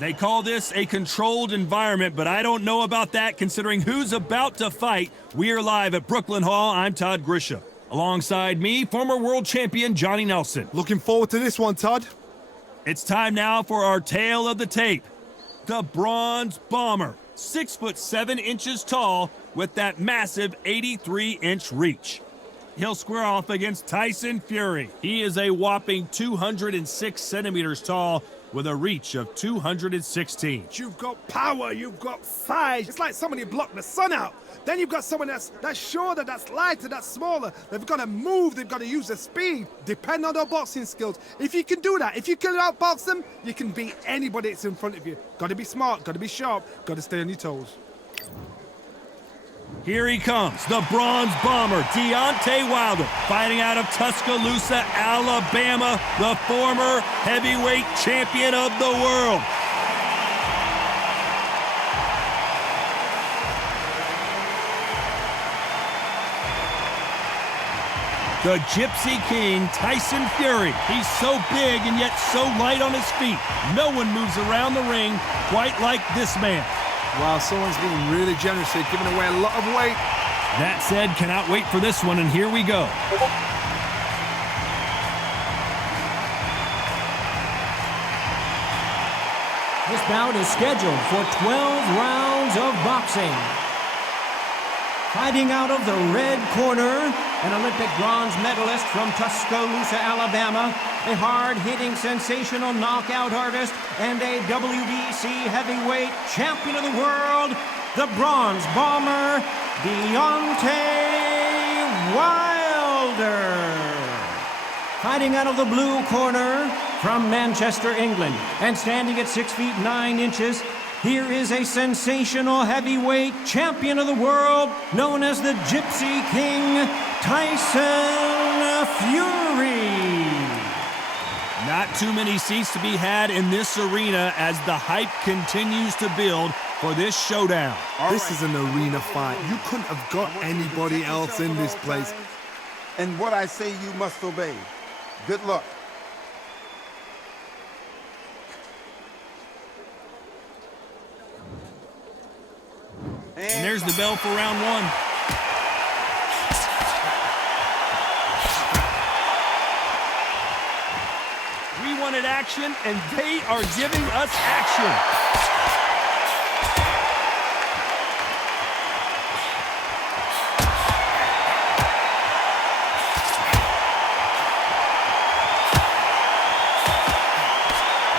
They call this a controlled environment, but I don't know about that considering who's about to fight. We are live at Brooklyn Hall. I'm Todd Grisha. Alongside me, former world champion Johnny Nelson. Looking forward to this one, Todd. It's time now for our tale of the tape. The Bronze Bomber, 6'7" tall with that massive 83-inch reach. He'll square off against Tyson Fury. He is a whopping 206 centimeters tall with a reach of 216. You've got power, you've got size. It's like somebody blocked the sun out. Then you've got someone that's shorter, that's lighter, that's smaller. They've got to move, they've got to use their speed. Depend on their boxing skills. If you can do that, if you can outbox them, you can beat anybody that's in front of you. Got to be smart, got to be sharp, got to stay on your toes. Here he comes, the Bronze Bomber, Deontay Wilder, fighting out of Tuscaloosa, Alabama, the former heavyweight champion of the world. The Gypsy King, Tyson Fury. He's so big and yet so light on his feet. No one moves around the ring quite like this man. Wow, someone's being really generous here, giving away a lot of weight. That said, cannot wait for this one, and here we go. This bout is scheduled for 12 rounds of boxing. Fighting out of the red corner, an Olympic bronze medalist from Tuscaloosa, Alabama, a hard-hitting, sensational knockout artist, and a WBC heavyweight champion of the world, the Bronze Bomber, Deontay Wilder. Fighting out of the blue corner from Manchester, England, and standing at 6 feet 9 inches, here is a sensational heavyweight champion of the world, known as the Gypsy King, Tyson Fury. Not too many seats to be had in this arena as the hype continues to build for this showdown. This is an arena fight. You couldn't have got anybody else in this place. And what I say you must obey. Good luck. And there's the bell for round one. We wanted action, and they are giving us action.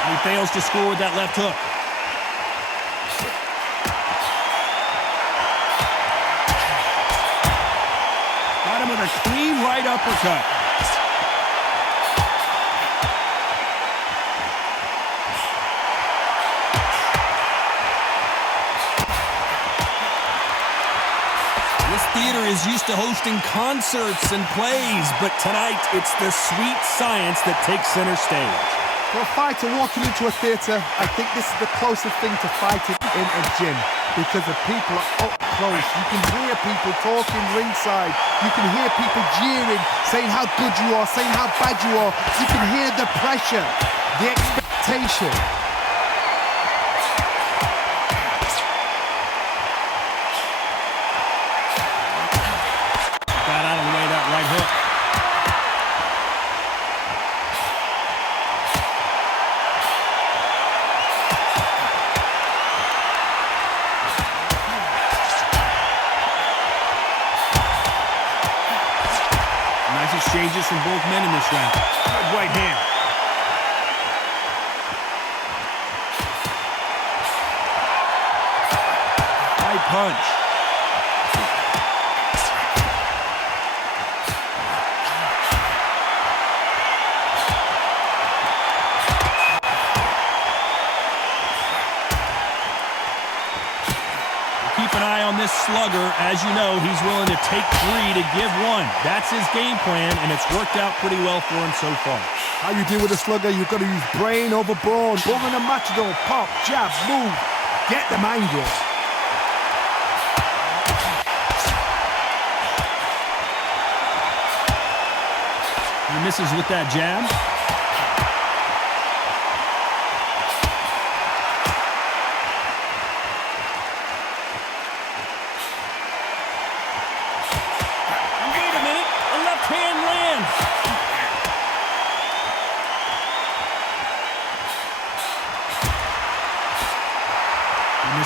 He fails to score with that left hook. Got him with a clean right uppercut. This theater is used to hosting concerts and plays, but tonight it's the sweet science that takes center stage. For a fighter walking into a theatre, I think this is the closest thing to fighting in a gym because the people are up close. You can hear people talking ringside. You can hear people jeering, saying how good you are, saying how bad you are. You can hear the pressure, the expectation. Got out of the way, that right hook. Nice exchanges from both men in this round. Good right hand. High punch. Keep an eye on this slugger. As you know, he's willing to take 3 to give 1. That's his game plan, and it's worked out pretty well for him so far. How you deal with a slugger, you've got to use brain over brawn. Bull in a matador, pop, jab, move, get them angry. He misses with that jab.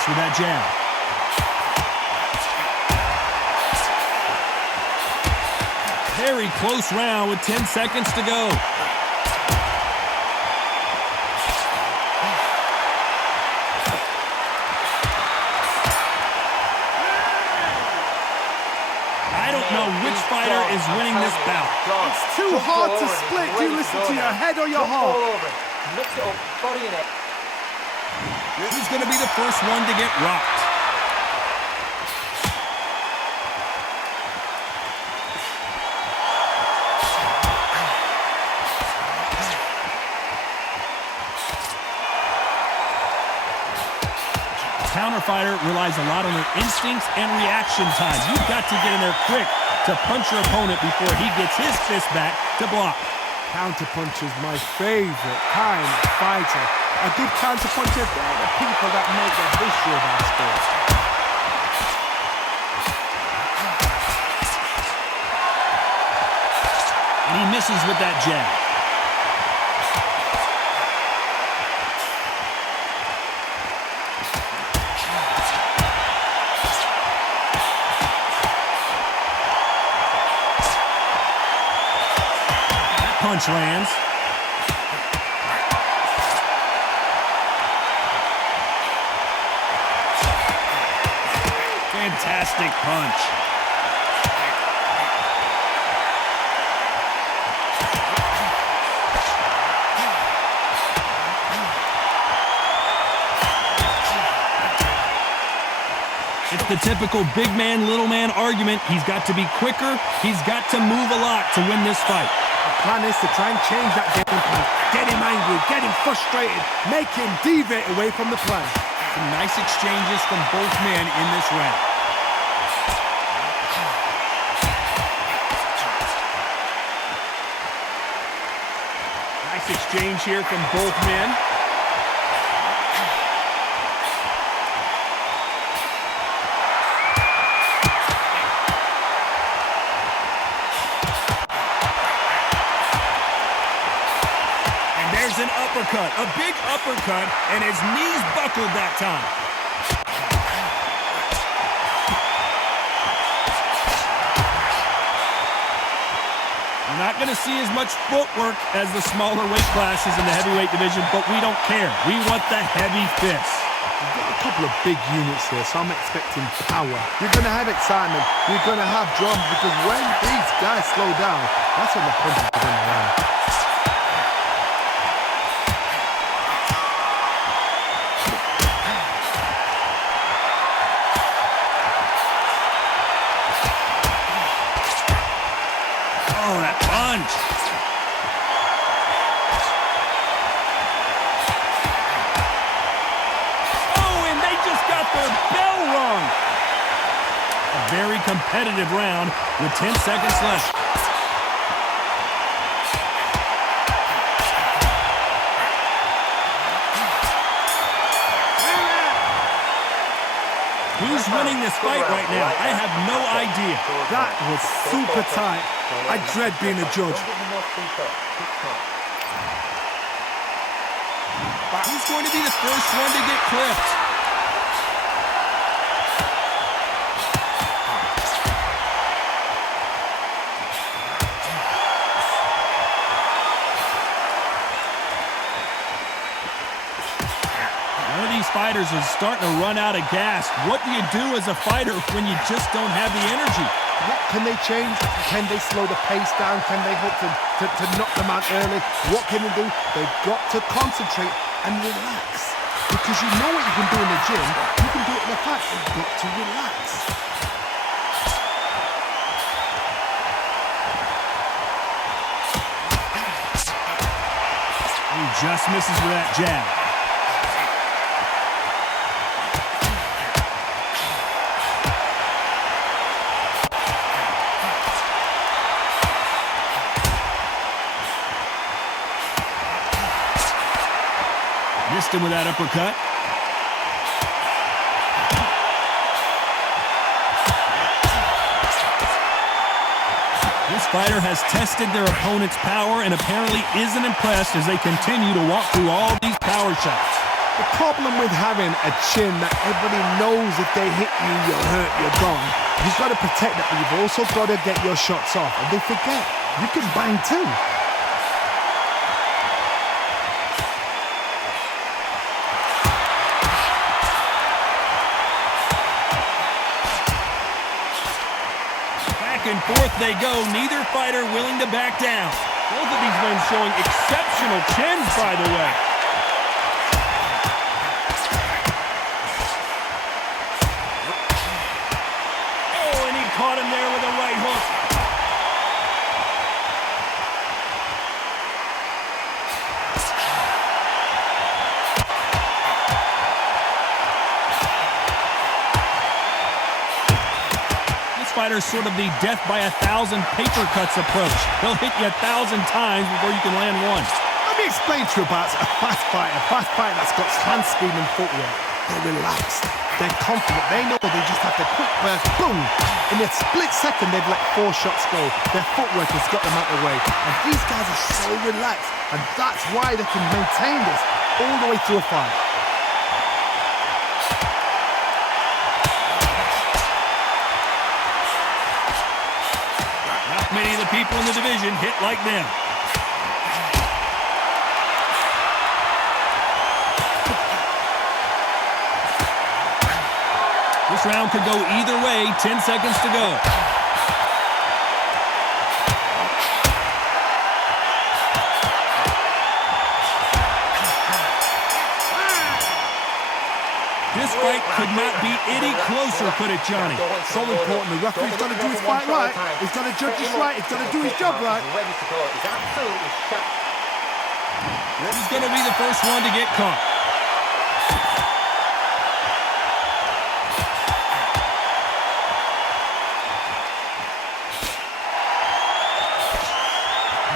finish with that jab. Very close round with 10 seconds to go. I don't know which fighter is winning this bout. It's too hard to split. Do you listen to your head or your heart? Lift it up, body in it. Who's going to be the first one to get rocked? Counter fighter relies a lot on their instincts and reaction time. You've got to get in there quick to punch your opponent before he gets his fist back to block. Counter punch is my favorite kind of fighter. A good counter puncher, they're the people that make the history of our sport. And he misses with that jab. Punch lands. Fantastic punch. It's the typical big man, little man argument. He's got to be quicker. He's got to move a lot to win this fight. The plan is to try and change that game plan. Get him angry, get him frustrated, make him deviate away from the plan. Some nice exchanges from both men in this round. Nice exchange here from both men. There's an uppercut, a big uppercut, and his knees buckled that time. You're not going to see as much footwork as the smaller weight classes in the heavyweight division, but we don't care. We want the heavy fists. You've got a couple of big units here, so I'm expecting power. You're going to have excitement. You're going to have drums, because when these guys slow down, that's when the punches are going to land. Oh, that punch. Oh, and they just got their bell rung. A very competitive round with 10 seconds left. Who's winning this fight right now? I have no idea. That was super tight. I dread being a judge. Who's going to be the first one to get clipped? One of these fighters is starting to run out of gas. What do you do as a fighter when you just don't have the energy? What can they change? Can they slow the pace down? Can they hope to knock them out early? What can they do? They've got to concentrate and relax. Because you know what you can do in the gym, you can do it in the fight. You've got to relax. He just misses with that jab. Missed him with that uppercut. This fighter has tested their opponent's power and apparently isn't impressed as they continue to walk through all these power shots. The problem with having a chin that everybody knows if they hit you, you're hurt, you're gone. You've got to protect that, but you've also got to get your shots off. And they forget, you can bang too. Back and forth they go, neither fighter willing to back down. Both of these men showing exceptional chins, by the way. Oh, and he caught him there with a right hook. Fighter's sort of the death by 1,000 paper cuts approach. He'll hit you 1,000 times before you can land one. Let me explain to you about a fast fighter that's got hand speed and footwork. They're relaxed. They're confident. They know they just have to quick burst, boom. In a split second, they've let 4 shots go. Their footwork has got them out of the way. And these guys are so relaxed. And that's why they can maintain this all the way through a fight. Many of the people in the division hit like them. This round could go either way. 10 seconds to go. This fight could not be any closer, could it, Johnny? So important. The referee's got to do his fight right. He's got to judge this right. He's got to do his job right. He's going to be the first one to get caught.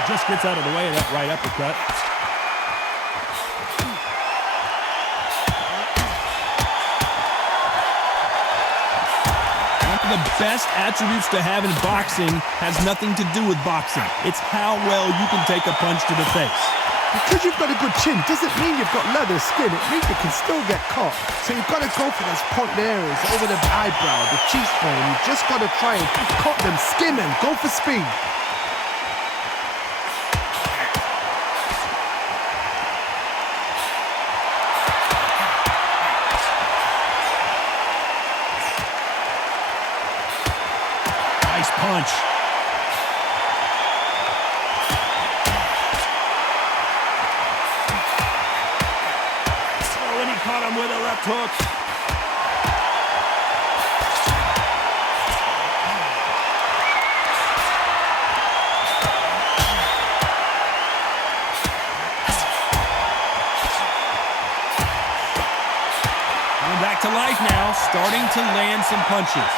He just gets out of the way of that right uppercut. The best attributes to have in boxing has nothing to do with boxing. It's how well you can take a punch to the face. Because you've got a good chin doesn't mean you've got leather skin. It means you can still get caught. So you've got to go for those point areas over the eyebrow, the cheekbone. You've just got to try and cut them, skim them, go for speed. Punch. Oh, and he caught him with a left hook. Coming back to life now, starting to land some punches.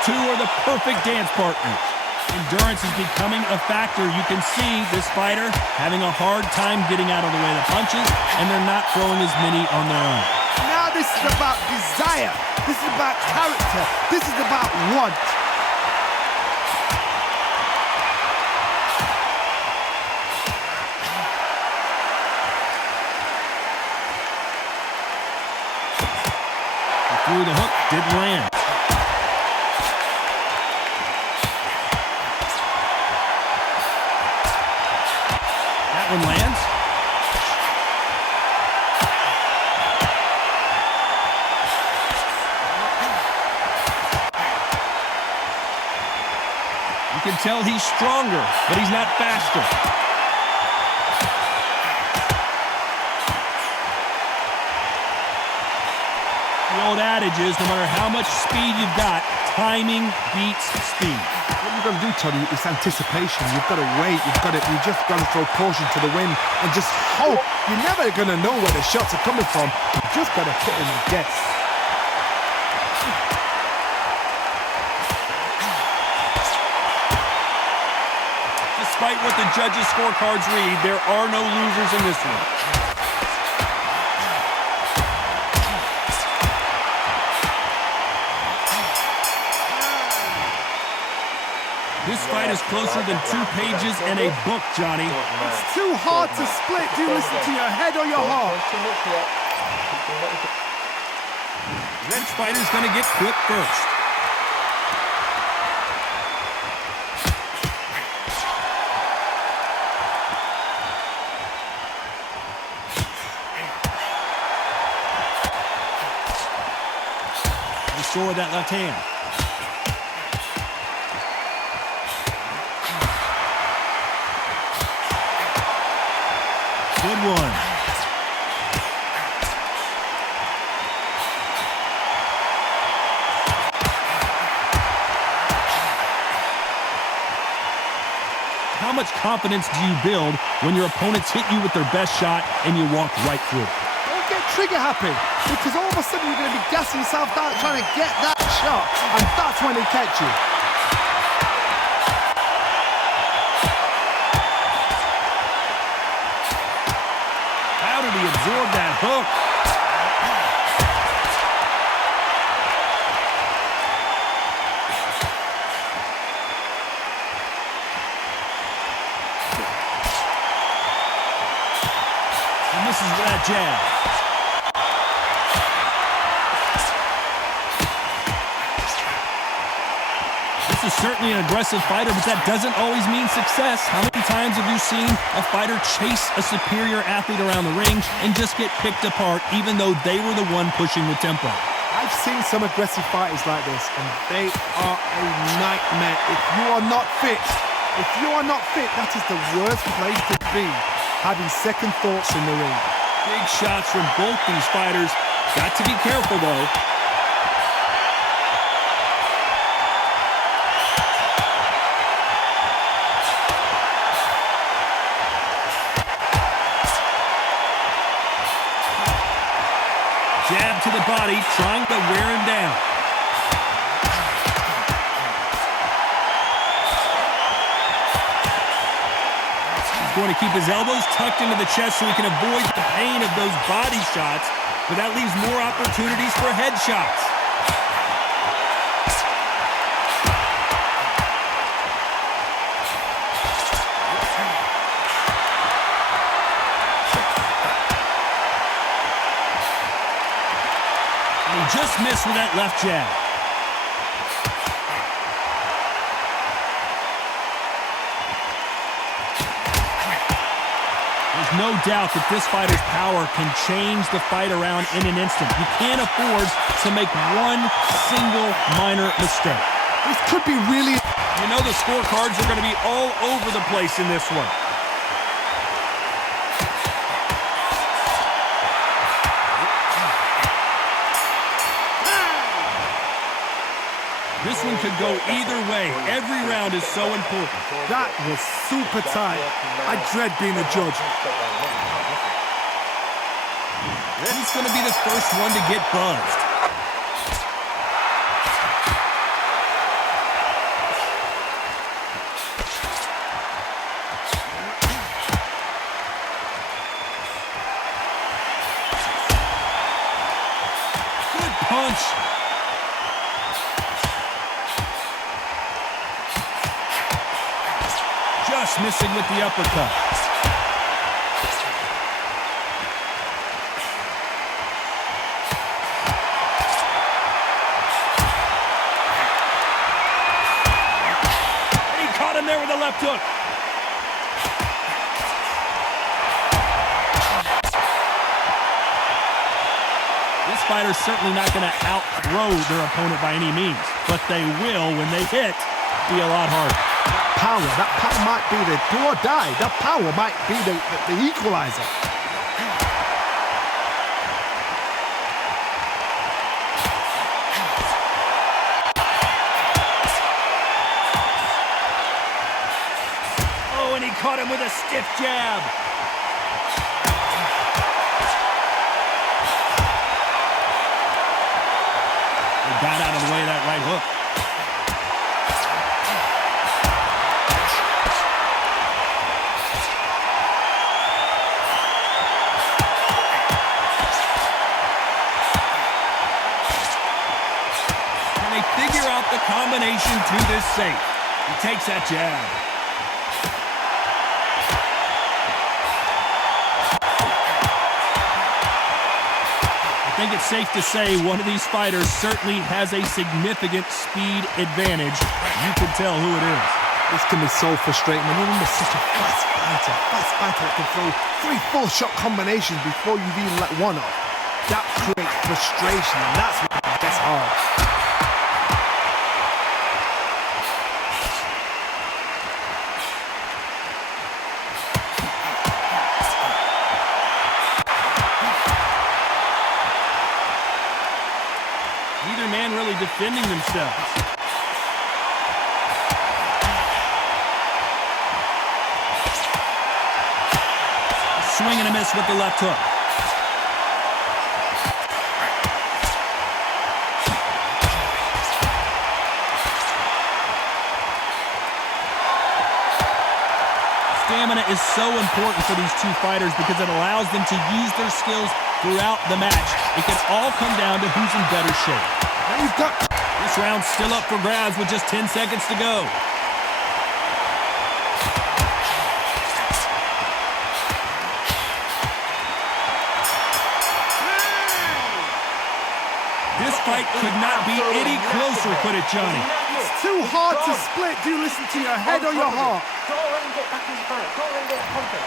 Two are the perfect dance partners. Endurance is becoming a factor. You can see this fighter having a hard time getting out of the way of the punches, and they're not throwing as many on their own. Now this is about desire. This is about character. This is about want. He threw the hook, didn't land. One lands. You can tell he's stronger, but he's not faster. The old adage is no matter how much speed you've got, timing beats speed. What you've got to do, Tony, is anticipation. You've got to wait. You just got to throw caution to the wind and just hope. You're never going to know where the shots are coming from. You just got to put in a guess. Despite what the judges' scorecards read, there are no losers in this one. This fight is closer than 2 pages in a book, Johnny. It's too hard to split. Do you listen to your head or your heart? Next fighter's going to get clipped first. Restore that left hand. Good one. How much confidence do you build when your opponents hit you with their best shot and you walk right through it? Don't get trigger happy, because all of a sudden you're going to be gassing yourself down trying to get that shot, and that's when they catch you. How did he absorb that hook? He misses with that jab. This is certainly an aggressive fighter, but that doesn't always mean success. How many times have you seen a fighter chase a superior athlete around the ring and just get picked apart even though they were the one pushing the tempo? I've seen some aggressive fighters like this, and they are a nightmare. If you are not fit, that is the worst place to be, having second thoughts in the ring. Big shots from both these fighters. Got to be careful, though. Jab to the body, trying to wear him down. He's going to keep his elbows tucked into the chest so he can avoid the pain of those body shots, but that leaves more opportunities for headshots. Just missed with that left jab. There's no doubt that this fighter's power can change the fight around in an instant. You can't afford to make one single minor mistake. This could be really... You know the scorecards are going to be all over the place in this one. This one could go either way. Every round is so important. That was super tight. I dread being a judge. He's going to be the first one to get buzzed. Good punch. Just missing with the uppercut. He caught him there with a left hook. This fighter's certainly not going to outthrow their opponent by any means, but they will, when they hit, be a lot harder. That power might be the do or die. That power might be the equalizer. Oh, and he caught him with a stiff jab. He got out of the way of that right hook. Figure out the combination to this safe. He takes that jab. I think it's safe to say one of these fighters certainly has a significant speed advantage. You can tell who it is. This can be so frustrating when you're such a fast fighter that can throw 3 full-shot combinations before you've even let one off. That creates frustration, and that's what gets hard. Neither man really defending themselves. Swing and a miss with the left hook. Stamina is so important for these two fighters because it allows them to use their skills throughout the match. It can all come down to who's in better shape. Now you've got... This round's still up for grabs with just 10 seconds to go. This fight could not be any closer, could it, Johnny? It's too hard to split. Do you listen to your head or your heart? Don't let him get back in his fight. Don't let him get confident.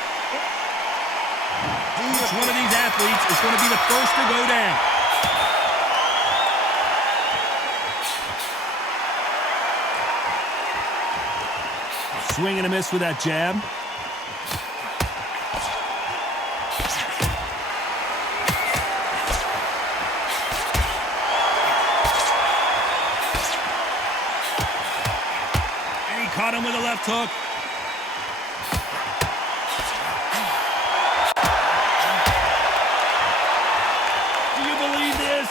Each one of these athletes is going to be the first to go down. Swing and a miss with that jab. Caught him with a left hook. Do you believe this?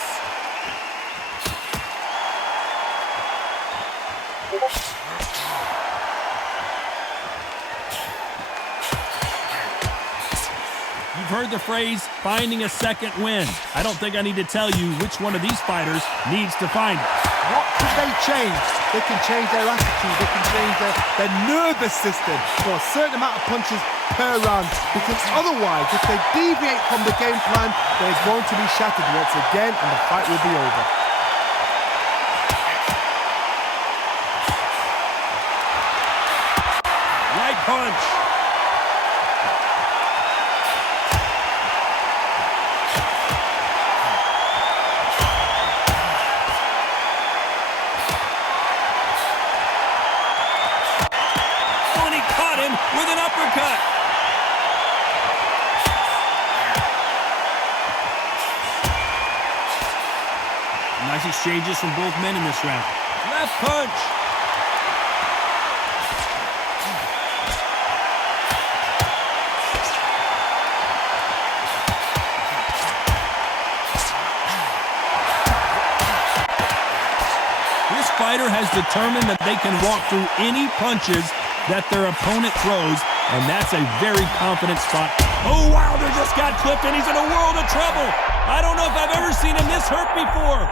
You've heard the phrase, finding a second win. I don't think I need to tell you which one of these fighters needs to find it. What can they change? They can change their attitude. They can change their nervous system for a certain amount of punches per round. Because otherwise, if they deviate from the game plan, they're going to be shattered once again and the fight will be over. Right punch. With an uppercut. Nice exchanges from both men in this round. Left punch. This fighter has determined that they can walk through any punches that their opponent throws, and that's a very confident spot. Oh, Wilder just got clipped, and he's in a world of trouble. I don't know if I've ever seen him this hurt before.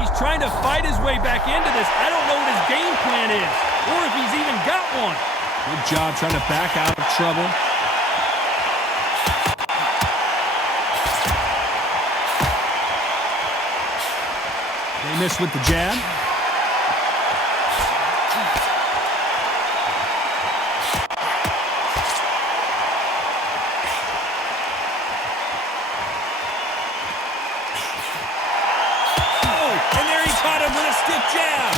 He's trying to fight his way back into this. I don't know what his game plan is, or if he's even got one. Good job trying to back out of trouble. They miss with the jab. Jab.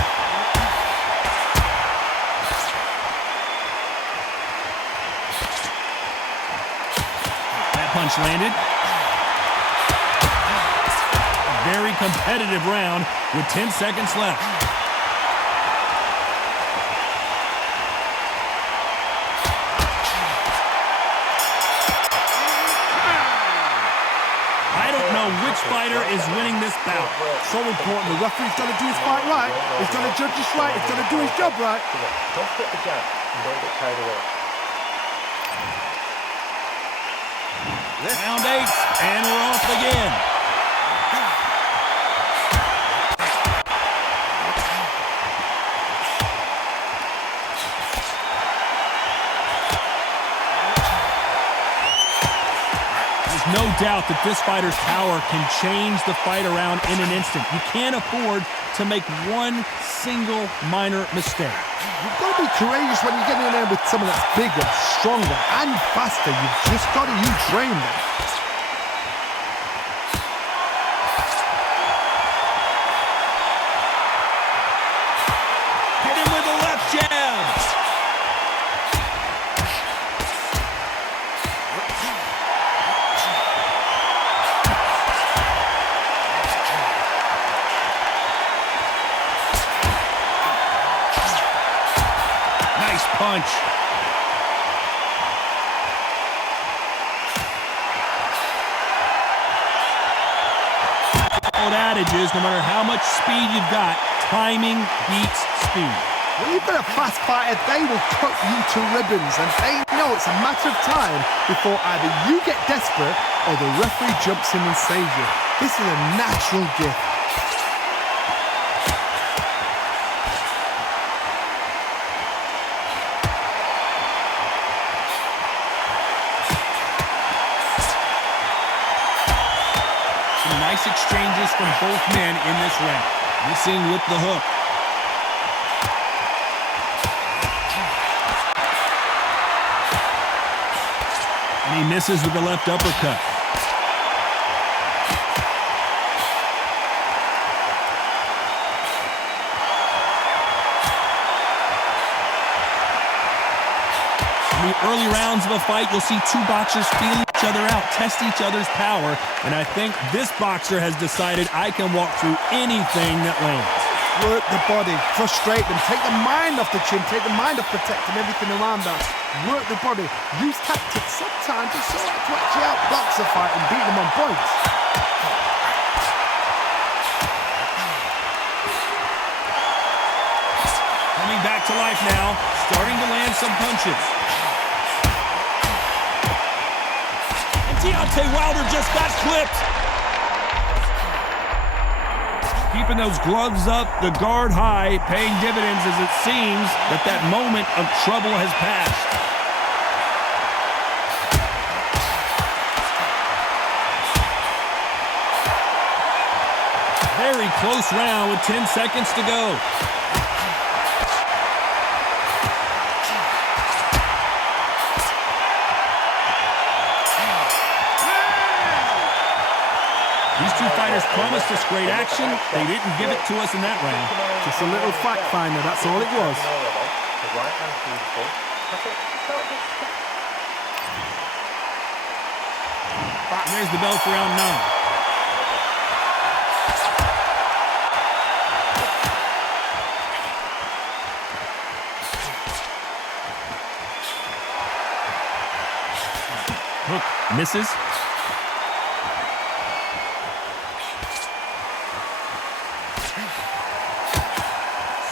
That punch landed. A very competitive round with 10 seconds left. Which fighter is winning this bout? So important. The referee's got to do his fight right. He's got to judge this right. He's got to do his job right. Don't split the jab and don't get carried away. Round 8, and we're off again. doubt that this fighter's power can change the fight around in an instant. You can't afford to make one single minor mistake. You've got to be courageous when you're getting in there with someone that's bigger, stronger, and faster. You've just got to use brain there. Hit him with a left jab. Nice punch. Old adage is no matter how much speed you've got, timing beats speed. When you've got a fast fighter, they will cut you to ribbons, and they know it's a matter of time before either you get desperate or the referee jumps in and saves you. This is a natural gift. Some nice exchanges from both men in this round. Missing with the hook. And he misses with the left uppercut. In the early rounds of a fight, you'll see two boxers feel each other out, test each other's power, and I think this boxer has decided I can walk through anything that lands. Work the body, frustrate them, take the mind off the chin, take the mind off protecting everything around us. Work the body, use tactics sometimes to sort out to actually outbox a fight and beat them on points. Coming back to life now, starting to land some punches. And Deontay Wilder just got clipped. Keeping those gloves up, the guard high, paying dividends as it seems that that moment of trouble has passed. Very close round with 10 seconds to go. These two fighters promised us great action. They didn't give it to us in that round. Just a little fact finder, that's all it was. The right hand's beautiful. And there's the bell for round 9. Hook misses.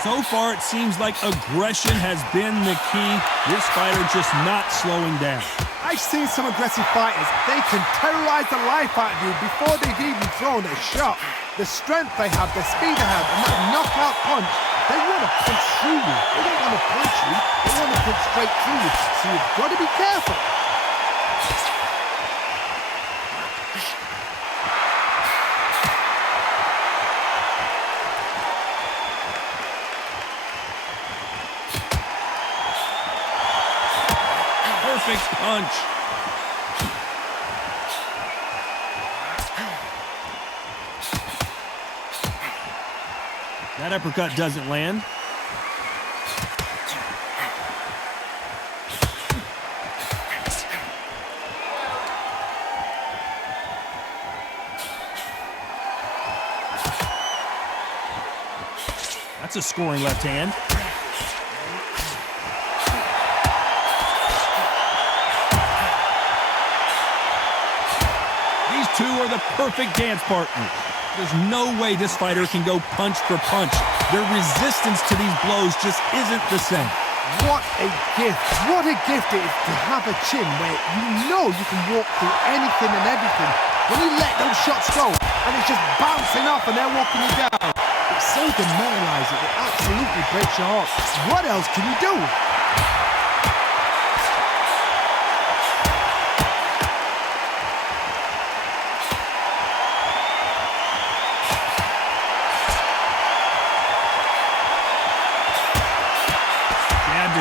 So far, it seems like aggression has been the key. This fighter just not slowing down. I've seen some aggressive fighters. They can terrorize the life out of you before they've even thrown a shot. The strength they have, the speed they have, and that knockout punch, they want to punch through you. They don't want to punch you. They want to punch straight through you. So you've got to be careful. Perfect punch. That uppercut doesn't land. That's a scoring left hand. Two are the perfect dance partners. There's no way this fighter can go punch for punch. Their resistance to these blows just isn't the same. What a gift. What a gift it is to have a chin where you know you can walk through anything and everything. When you let those shots go and it's just bouncing off and they're walking you down, it's so demoralizing. It absolutely breaks your heart. What else can you do?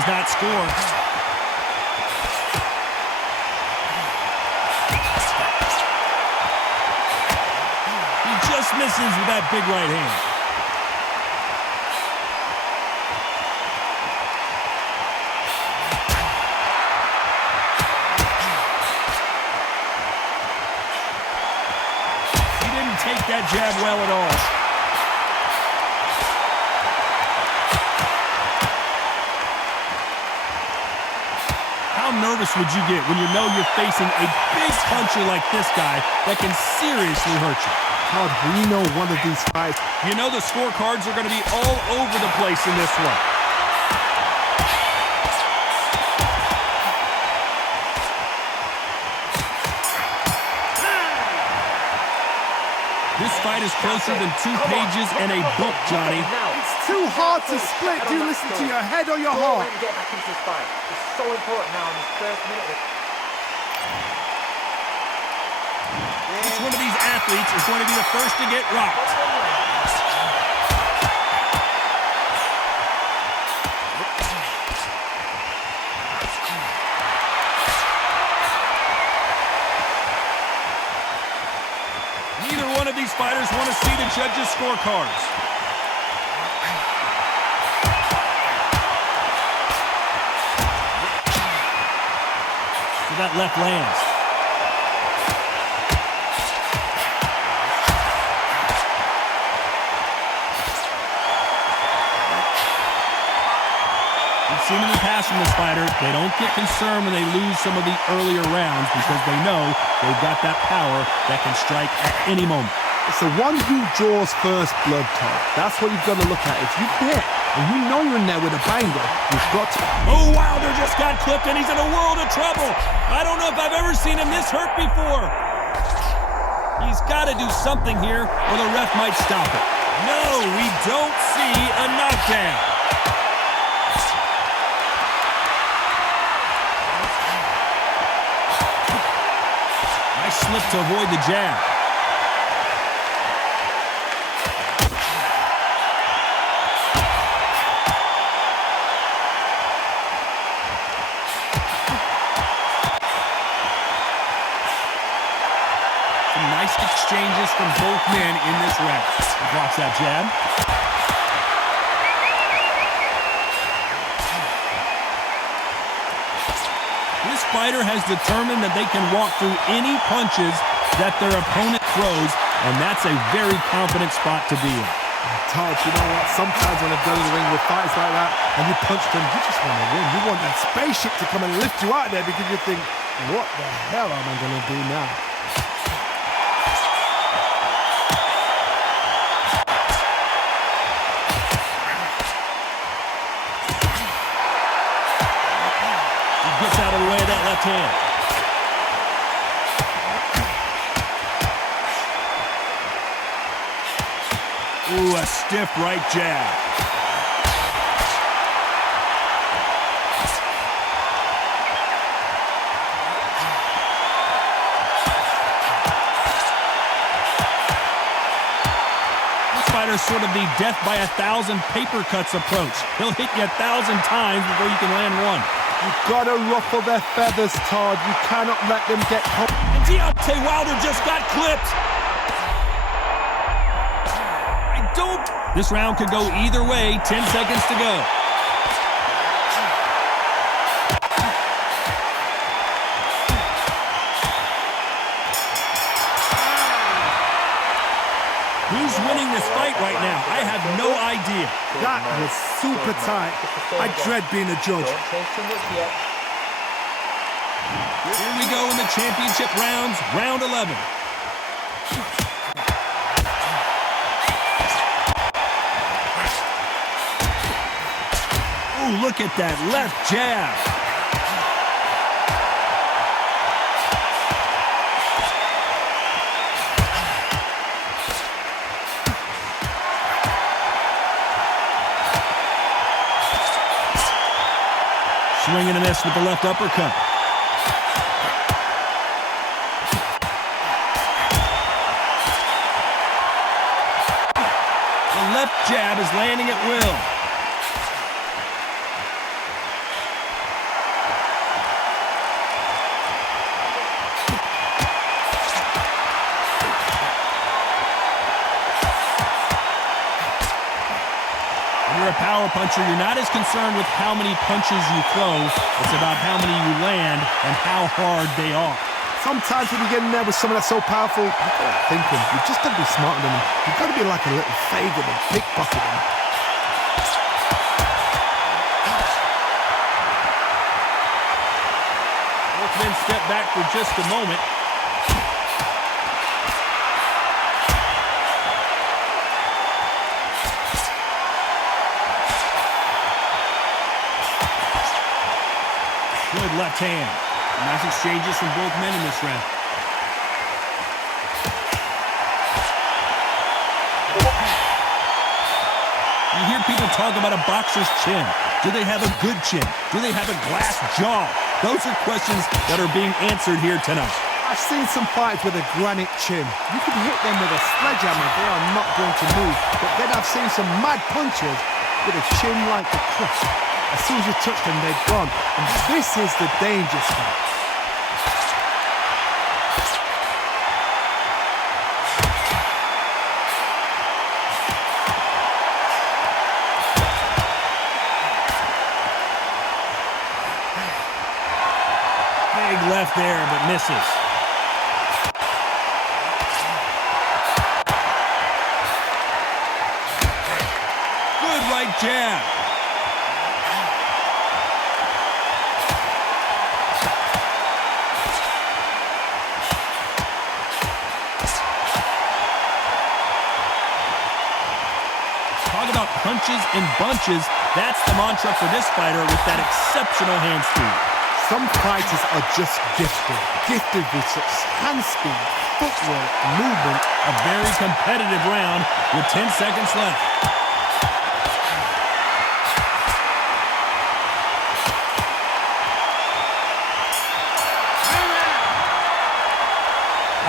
not score. He just misses with that big right hand. He didn't take that jab well at all. How nervous would you get when you know you're facing a big puncher like this guy that can seriously hurt you? Todd, we know one of these fights. You know the scorecards are going to be all over the place in this one. This fight is closer than 2 pages and a book, Johnny. It's too hard to split. Do you listen to your head or your heart? Get back into this fight. It's so important now in this first minute. Each one of these athletes is going to be the first to get rocked. Neither one of these fighters want to see the judges' scorecards. So that left lands. We've seen in the past from this fighter, they don't get concerned when they lose some of the earlier rounds because they know they've got that power that can strike at any moment. It's the one who draws first blood, Todd. That's what you've got to look at. If you hit and you know you're in there with a banger, you've got to... Oh, Wilder just got clipped and he's in a world of trouble. I don't know if I've ever seen him this hurt before. He's got to do something here or the ref might stop it. No, we don't see a knockdown. Nice slip to avoid the jab. Nice exchanges from both men in this round. He blocks that jab. This fighter has determined that they can walk through any punches that their opponent throws, and that's a very confident spot to be in. Todd, you know what? Sometimes when I've done in the ring with fights like that, and you punch them, you just want to win. You want that spaceship to come and lift you out there because you think, what the hell am I going to do now? Gets out of the way of that left hand. Ooh, a stiff right jab. This fighter's sort of the death by 1,000 paper cuts approach. He'll hit you 1,000 times before you can land one. You've got to ruffle their feathers, Todd. You cannot let them get caught. And Deontay Wilder just got clipped. This round could go either way. 10 seconds to go. Who's winning this fight right now? I have no idea. That was super tight. I dread being a judge. Here we go in the championship rounds, round 11. Ooh, look at that left jab. Swing and a miss with the left uppercut. The left jab is landing at will. When you're a power puncher, you're not as concerned with how many punches you throw. It's about how many you land and how hard they are. Sometimes when you get in there with someone that's so powerful, you've got to think him. You've just got to be smarter than him. You've got to be like a little favour and pickpocket him. Both men step back for just a moment. Good left hand. Nice exchanges from both men in this round. You hear people talk about a boxer's chin. Do they have a good chin? Do they have a glass jaw? Those are questions that are being answered here tonight. I've seen some fighters with a granite chin. You can hit them with a sledgehammer, they are not going to move. But then I've seen some mad punchers with a chin like a cliff. As soon as you touch them, they're gone. And this is the danger spot. Big left there, but misses. Good right jab. Talk about punches and bunches. That's the mantra for this fighter with that exceptional hand speed. Some fighters are just gifted with such hand speed, footwork, movement. A very competitive round with 10 seconds left.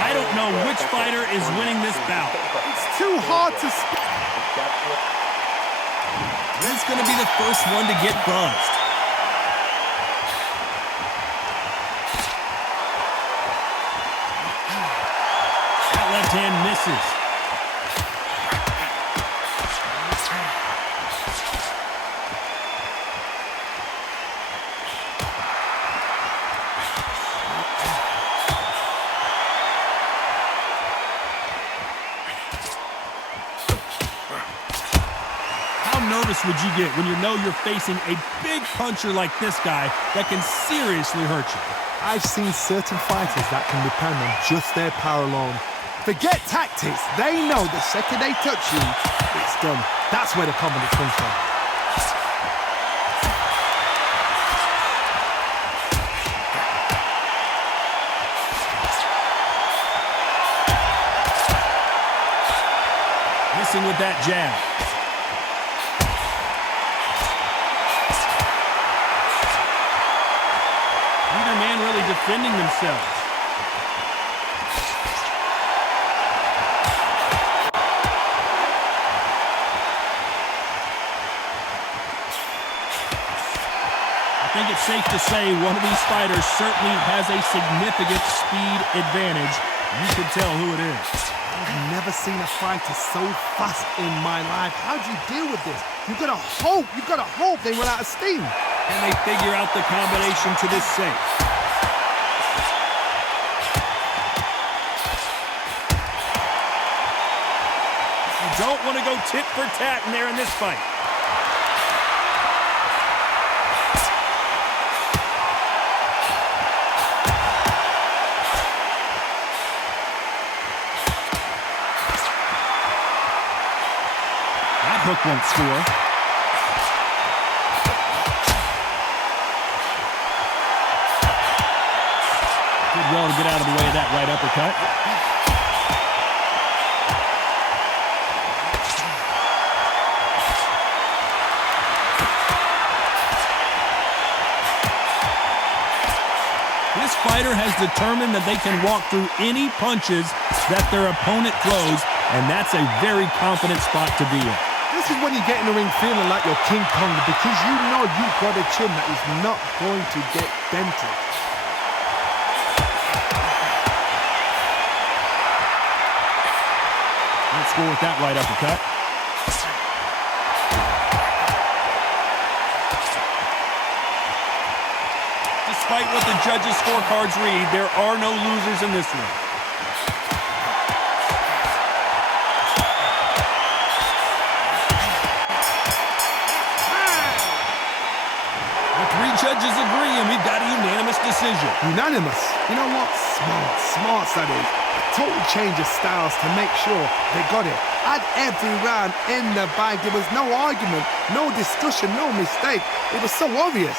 I don't know which fighter is winning this bout. It's too hard to speak. Who's going to be the first one to get buzzed? That left hand misses. How nervous would you get when you know you're facing a big puncher like this guy that can seriously hurt you? I've seen certain fighters that can depend on just their power alone. Forget tactics. They know the second they touch you, it's done. That's where the confidence comes from. Missing with that jab. Neither man really defending themselves. I think it's safe to say one of these fighters certainly has a significant speed advantage. You can tell who it is. I've never seen a fighter so fast in my life. How do you deal with this? You've got to hope they run out of steam. And they figure out the combination to this safe. You don't want to go tit for tat in there in this fight. That hook won't score. Did well to get out of the way of that right uppercut. This fighter has determined that they can walk through any punches that their opponent throws, and that's a very confident spot to be in. This is when you get in the ring feeling like you're King Kong because you know you've got a chin that is not going to get dented. Let's go with that right uppercut. Despite what the judges' scorecards read, there are no losers in this one. The three judges agree, and we've got a unanimous decision. Unanimous. You know what? Smart that is. A total change of styles to make sure they got it. Had every round in the bag. There was no argument, no discussion, no mistake. It was so obvious.